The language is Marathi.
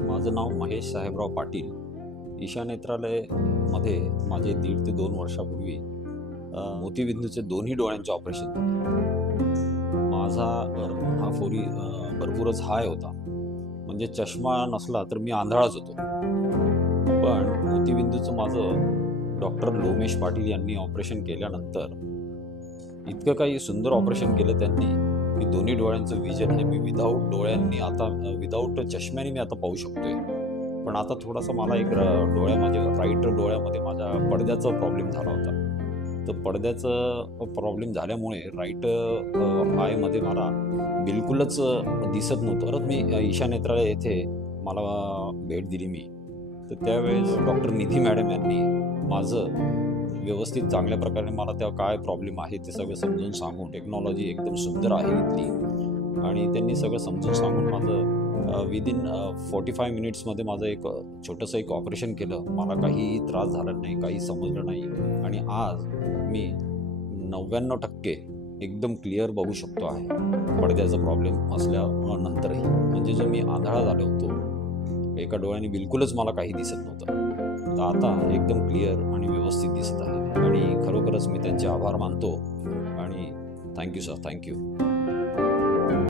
माझं नाव महेश साहेबराव पाटील. ईशा नेत्रालयमध्ये माझे 1.5 ते 2 वर्षापूर्वी मोतीबिंदूचे दोन्ही डोळ्यांचे ऑपरेशन झाले. माझा हा भरपूरच हाय होता. म्हणजे चष्मा नसला तर मी आंधळाच होतो. पण मोतीबिंदूचं माझं डॉक्टर लोमेश पाटील यांनी ऑपरेशन केल्यानंतर इतकं काही सुंदर ऑपरेशन केलं त्यांनी की दोन्ही डोळ्यांचं विजन हे मी विदाऊट चष्म्याने मी आता पाहू शकतोय. पण आता थोडासा मला एक राईट डोळ्यामध्ये माझ्या पडद्याचा प्रॉब्लेम झाला होता. तर पडद्याचा प्रॉब्लेम झाल्यामुळे राईट आयमध्ये मला बिलकुलच दिसत नव्हतं. परत मी ईशा नेत्रालय येथे मला भेट दिली मी. तर त्यावेळेस डॉक्टर निधी मॅडम यांनी माझं व्यवस्थित चांगल्या प्रकारे मला त्या काय प्रॉब्लेम आहे ते सगळं समजून सांगून, टेक्नॉलॉजी एकदम सुंदर आहे इथली आणि त्यांनी सगळं समजून सांगून माझं विदिन 45 मिनिट्समध्ये माझं एक छोटंसं ऑपरेशन केलं. मला काहीही त्रास झाला नाही, काही समजलं नाही आणि आज मी 99% एकदम क्लिअर बघू शकतो आहे पडद्याचा प्रॉब्लेम असल्यानंतरही. म्हणजे जो मी आंधळा झालो होतो, एका डोळ्याने बिलकुलच मला काही दिसत नव्हतं, तर आता एकदम क्लिअर आणि व्यवस्थित दिसत आहे आणि खरोखरच मी त्यांचे आभार मानतो आणि थँक्यू सर, थँक्यू.